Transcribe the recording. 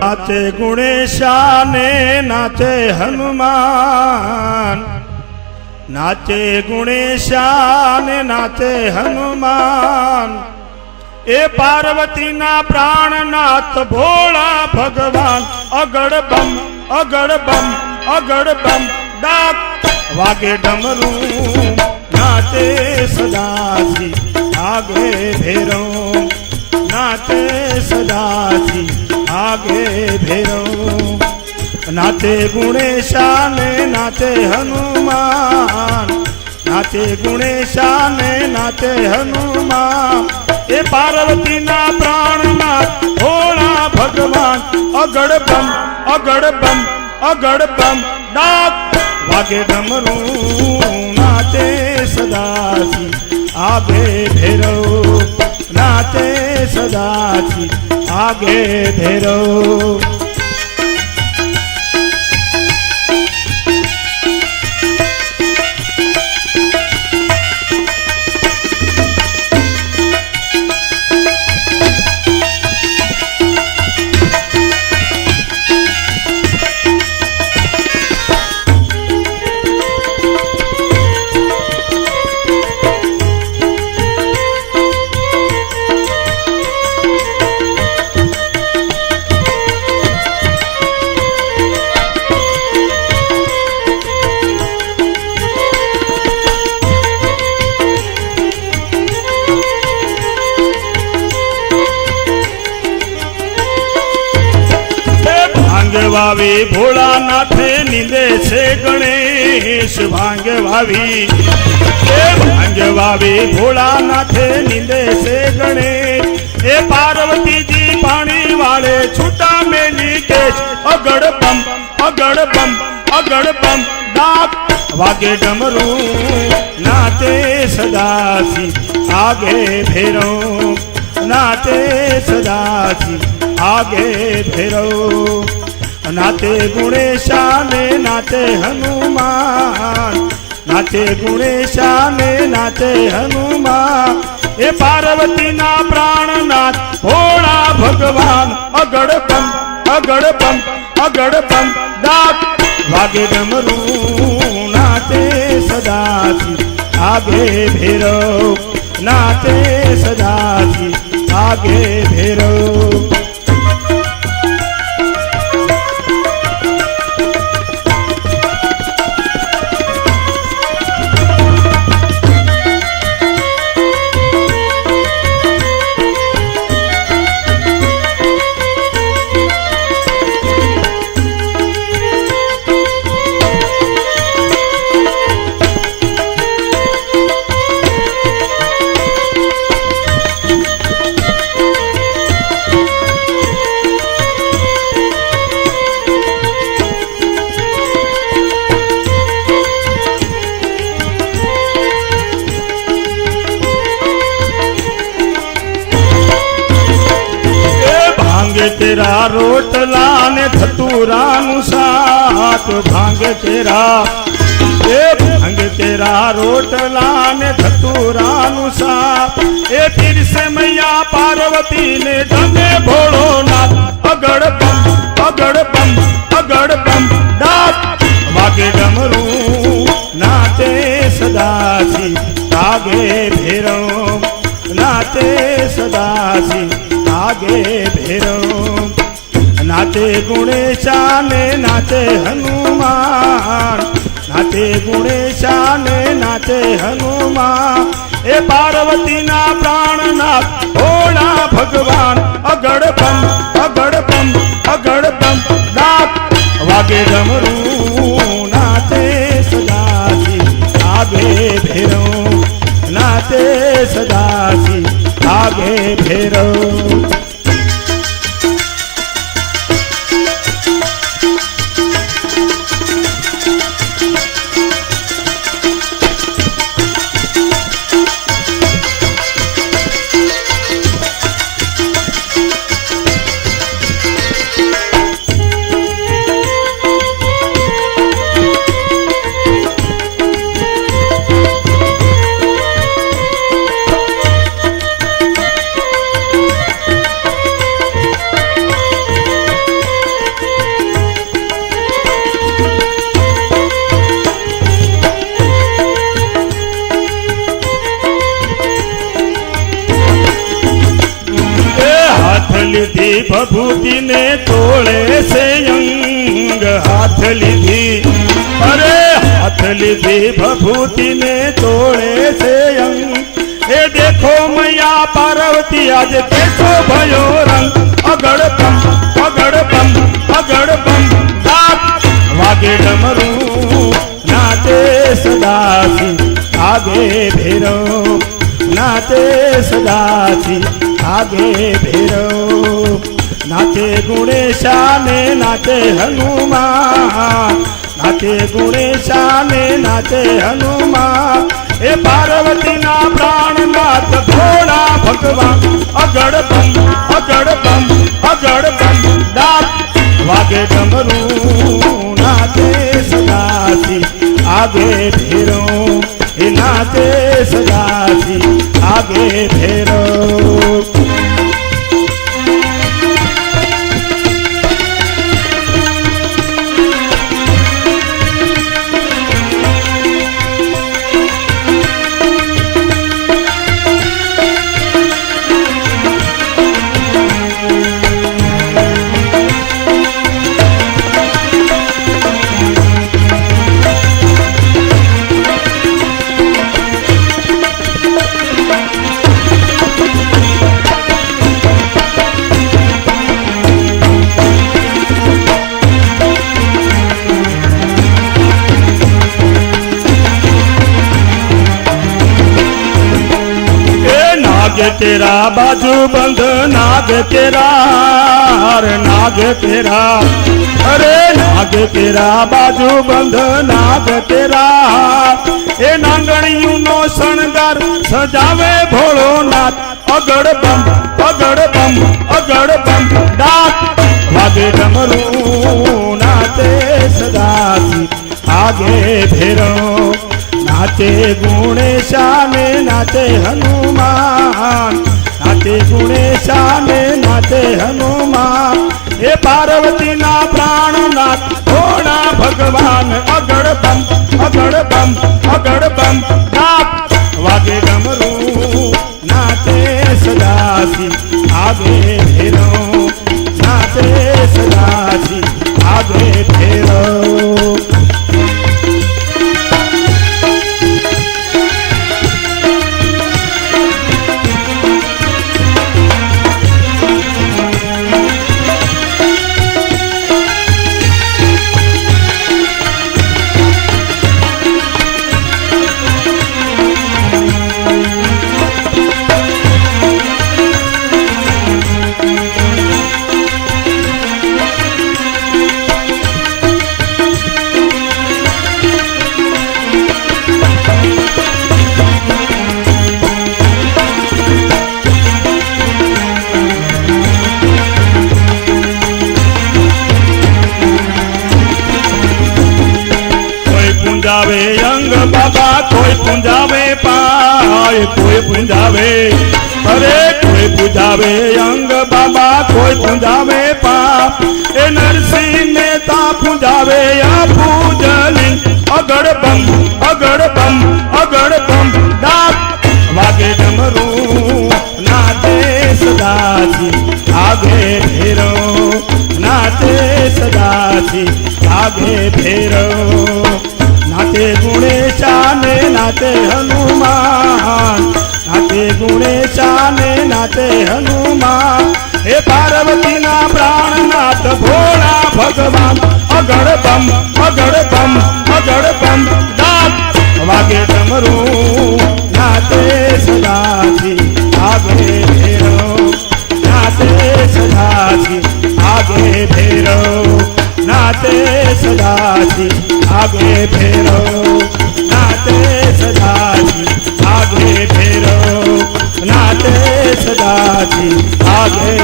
નાચે ગુણેશાને નાચે હનુમાન. નાચે ગુણેશાને નાચે હનુમાન. એ પાર્વતીના પ્રાણનાથ ભોળા ભગવાન અગડ બમ અગડ બમ અગડ બમ ડાક વાગે ડમરું. નાચે સદાજી આગે ભેરો નાચે સદાજી આગે ભેરો નાચે ગુણેશાને નાચે હનુમાન. નાચે ગુણેશાને નાચે હનુમાન. એ પાર્વતીના પ્રાણનાથ ભોળા ભગવાન અગડ બમ અગડ બમ અગડ બમ ડાક વાગે ડમરું. નાચે સદાજી આગે ભેરવ. નાચે સદાજી આગે ભેરવ. ભાંગ વાવી ભોળાનાથે નીંદે છે ગણેશ ભાંગ ભાવી એ ભાંગ વાવી ભોળાનાથે નીંદે છે ગણેશ. એ પાર્વતીજી પાણી વાળે છૂટા મેલી કેશ અગડ પમ અગડ પમ અગડ પમ દાપ વાગે ડમરું નાતે સદાસી આગે ફેરો નાતે સદાસી આગે ભેરવ. નાચે ગુણેશાને નાચે હનુમાન. નાચે ગુણેશાને નાચે હનુમાન. એ પાર્વતીના પ્રાણનાથ, ભોળા ભગવાન અગડ બમ અગડ બમ અગડ બમ દાત વાગે ડમરું નાચે સદાજી આગે ભેરવ નાચે સદાજી આગે ભેરવ. ભાંગે તેરા, એ ભાંગ તેરા રોટલા ને ધતુરાનું શાક. એ પીરસે મૈયા પાર્વતી ને તમે ભોળો નાથ. અગડ પમ અગડ પમ અગડ પમ ડાક વાગે ડમરું, નાચે સદાસી આગે ભેરવ નાચે સદાસી આગે ભેરવ નાચે ગુણેશાને નાચે હનુમાન. નાચે ગુણેશાને નાચે હનુમાન. એ પાર્વતીના પ્રાણનાથ ભોળા ભગવાન અગડ પમ અગડ પમ અગડ પમ નાથ. વાગે ડમરું નાચે સદાસી આગે ભેરો નાચે સદાસી આગે ભેરવ. લીધી ભભૂતિને તોળે છે અંગ. હાથ લીધી, અરે, હાથ લીધી ભભૂતિને તોળે છે અંગ. એ દેખો મૈયા પાર્વતી, આજે દેખો ભયો રંગ. અગડ પમ અગડ પમ અગડ પમ દાપ વાગે ડમરું. નાચે સદાથી આગે ભેરો નાચે સદાથી આગે ભેરો નાચે ગુણેશાને નાચે હનુમાન. નાચે ગુણેશાને નાચે હનુમાન. એ પાર્વતીના પ્રાણનાથ ભોળા ભગવાન. અગડ બમ અગડ બમ અગડ બમ ડાક વાગે ડમરું નાચે સદાથી આગે ફેરો એ નાચે કેરા બાજુ બંધ નાગ કેરા અરે નાગ કેરા અરે નાગ કેરા બાજુ બંધ નાગ કેરા એ નાંગણીયું નો શણગાર સજાવે ભોળો નાથ અગડ બમ અગડ બમ અગડ બમ ડાક વાગે ડમરું નાતે સદાશી આગે ભેરો નાચે ગુણેશાને નાચે હનુમાન. નાચે ગુણેશાને નાચે હનુમાન. એ પાર્વતીના પ્રાણનાથ ભોળા ભગવાન અગળ બમ અગળ બમ અગળ બમ નાથ, વાગે ડમરું નાચે સદાસી આગે ફેરો નાચે સદાસી આગે ફેરો કોઈ પૂંજાવે પાય, કોઈ પૂંજાવે અરે કોઈ પૂજાવે અંગ બાબા, કોઈ પૂંજાવે પા એ નરસિંહ નેતા પૂંજાવે આ પૂજલિંગ અગડ બમ અગડ બમ અગડ બમ ડાક વાગે ડમરું, નાચે સદાજી આગે ફેરો નાચે સદાજી આગે ફેરો ગુણેશાને હનુમાન, નાતે નાચે ગુણેશાને નાતે હનુમાન. હે પાર્વતીના પ્રાણનાથ, ભોળા ભગવાન અગળ બમ અગળ બમ અગળ બમ દાત વાગે ડમરું, નાતે સદાથી આગે ફેરો નાતે સદાથી આગે ફેરો નાતે સદાથી આગે ફેરો આગે